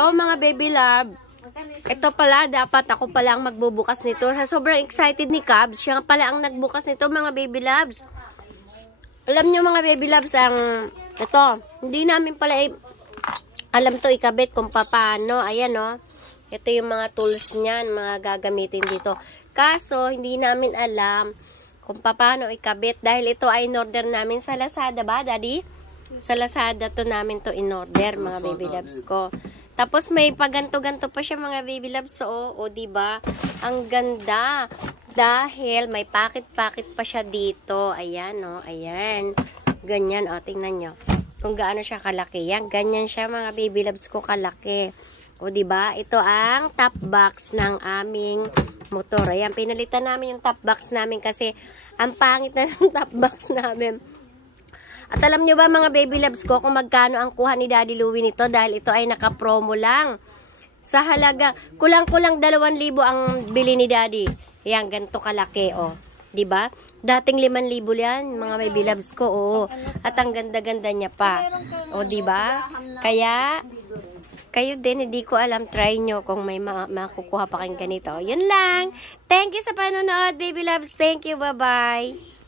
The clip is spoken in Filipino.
So, mga baby love, ito pala, dapat ako pala ang magbubukas nito. Sobrang excited ni Cubs. Siya pala ang nagbukas nito, mga baby loves. Alam nyo, mga baby loves, ito, hindi namin pala alam to ikabit kung paano. Ayan, no. Ito yung mga tools niyan, mga gagamitin dito. Kaso, hindi namin alam kung paano ikabit. Dahil ito ay in-order namin sa Lazada ba, Daddy? Sa Lazada to namin to in-order, mga baby loves ko. Tapos may paganto-ganto pa siya, mga baby loves. So, diba? Ang ganda. Dahil may pakit-pakit pa siya dito. Ayan, no. Ayan. Ganyan, tingnan nyo. Kung gaano siya kalaki. Yan, ganyan siya, mga baby loves ko, kalaki. Diba? Ito ang top box ng aming motor. Ayan, pinalitan namin yung top box namin kasi ang pangit na ng top box namin. At alam nyo ba, mga baby loves ko, kung magkano ang kuha ni Daddy Louie nito dahil ito ay naka-promo lang. Sa halaga, kulang-kulang 2,000 ang bili ni Daddy. Ayan, ganito kalaki, diba? Dating 5,000 yan, mga baby loves ko, At ang ganda-ganda niya pa. Diba? Kaya, kayo din, hindi ko alam, try nyo kung may makukuha pa kayong ganito. Yun lang. Thank you sa panonood, baby loves. Thank you, bye-bye.